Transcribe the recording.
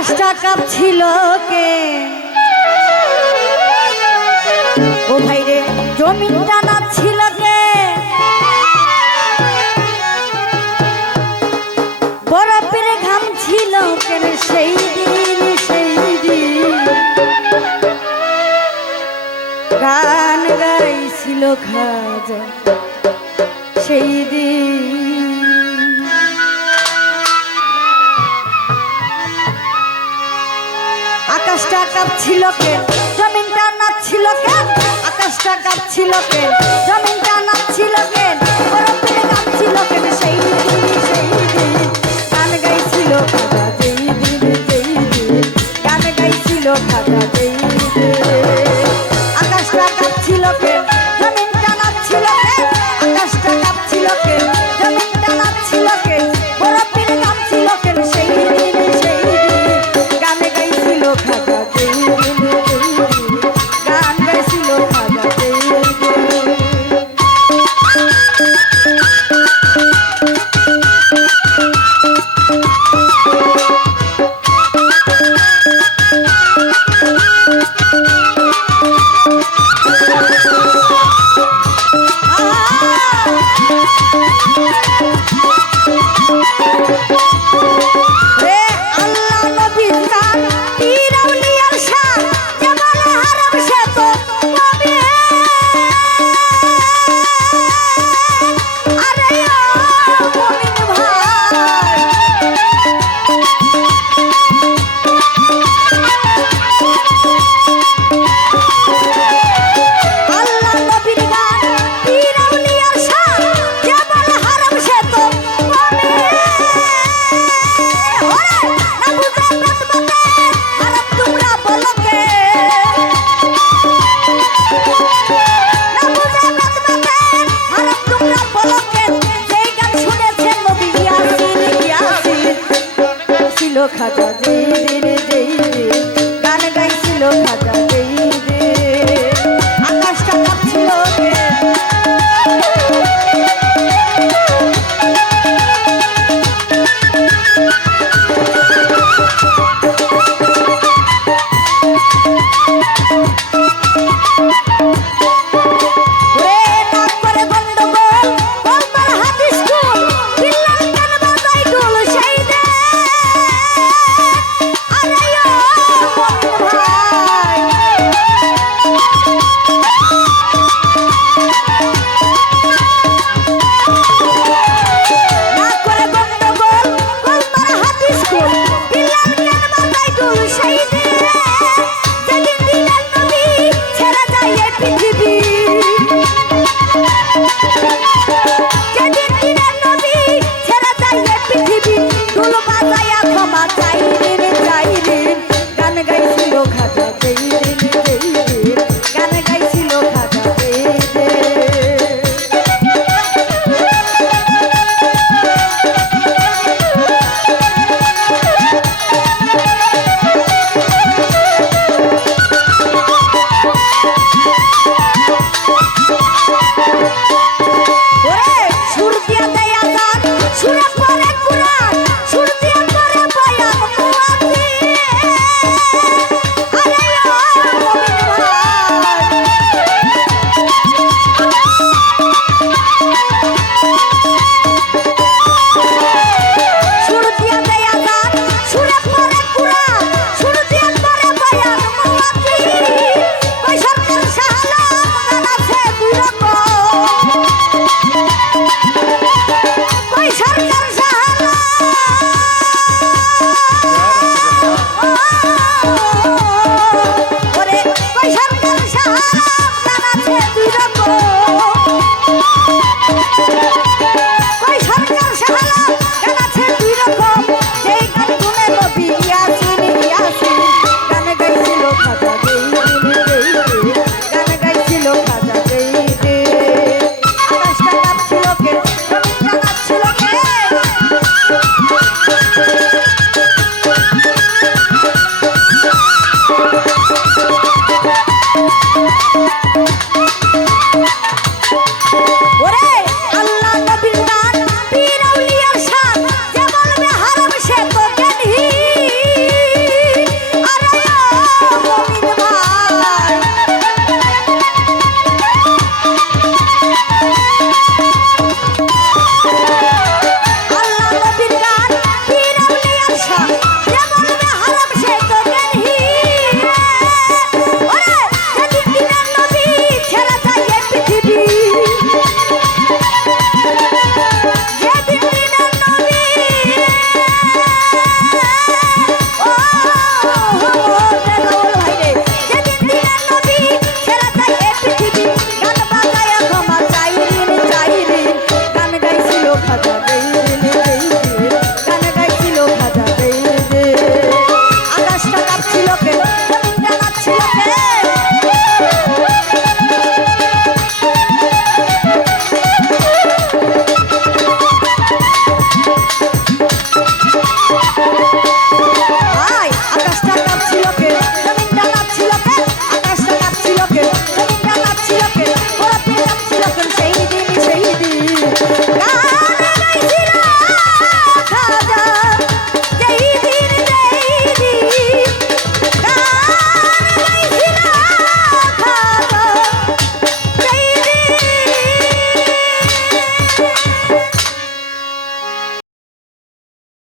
আকাশটা কাঁপছিল কে ও ভাই রে জমিনটা নাচছিল কে বরফের ঘাম ছিল কেন সেই দিন গান গাইছিল খাজা সেই দিন আকাশটা কাঁপছিল কে জমিনটা নাচছিল কে আকাশটা কাঁপছিল কে জমিনটা নাচছিল কে বরফের ঘাম ছিল কেন সেই দিন গান গাইছিল খাজা সেই দিন গান গাইছিল খাজা সেই দিন আকাশটা কাঁপছিল কে জমিনটা নাচছিল কে আকাশটা কাঁপছিল কে জমিনটা নাচছিল কে বরফের ঘাম ছিল কেন সেই দিন গান গাইছিল খাজা সেই দিন গান গাইছিল খাজা সেই দিন খাজা যেই দিন গান গাইছিল খাজা যেই দিন আকাশটা কাঁপছিল কে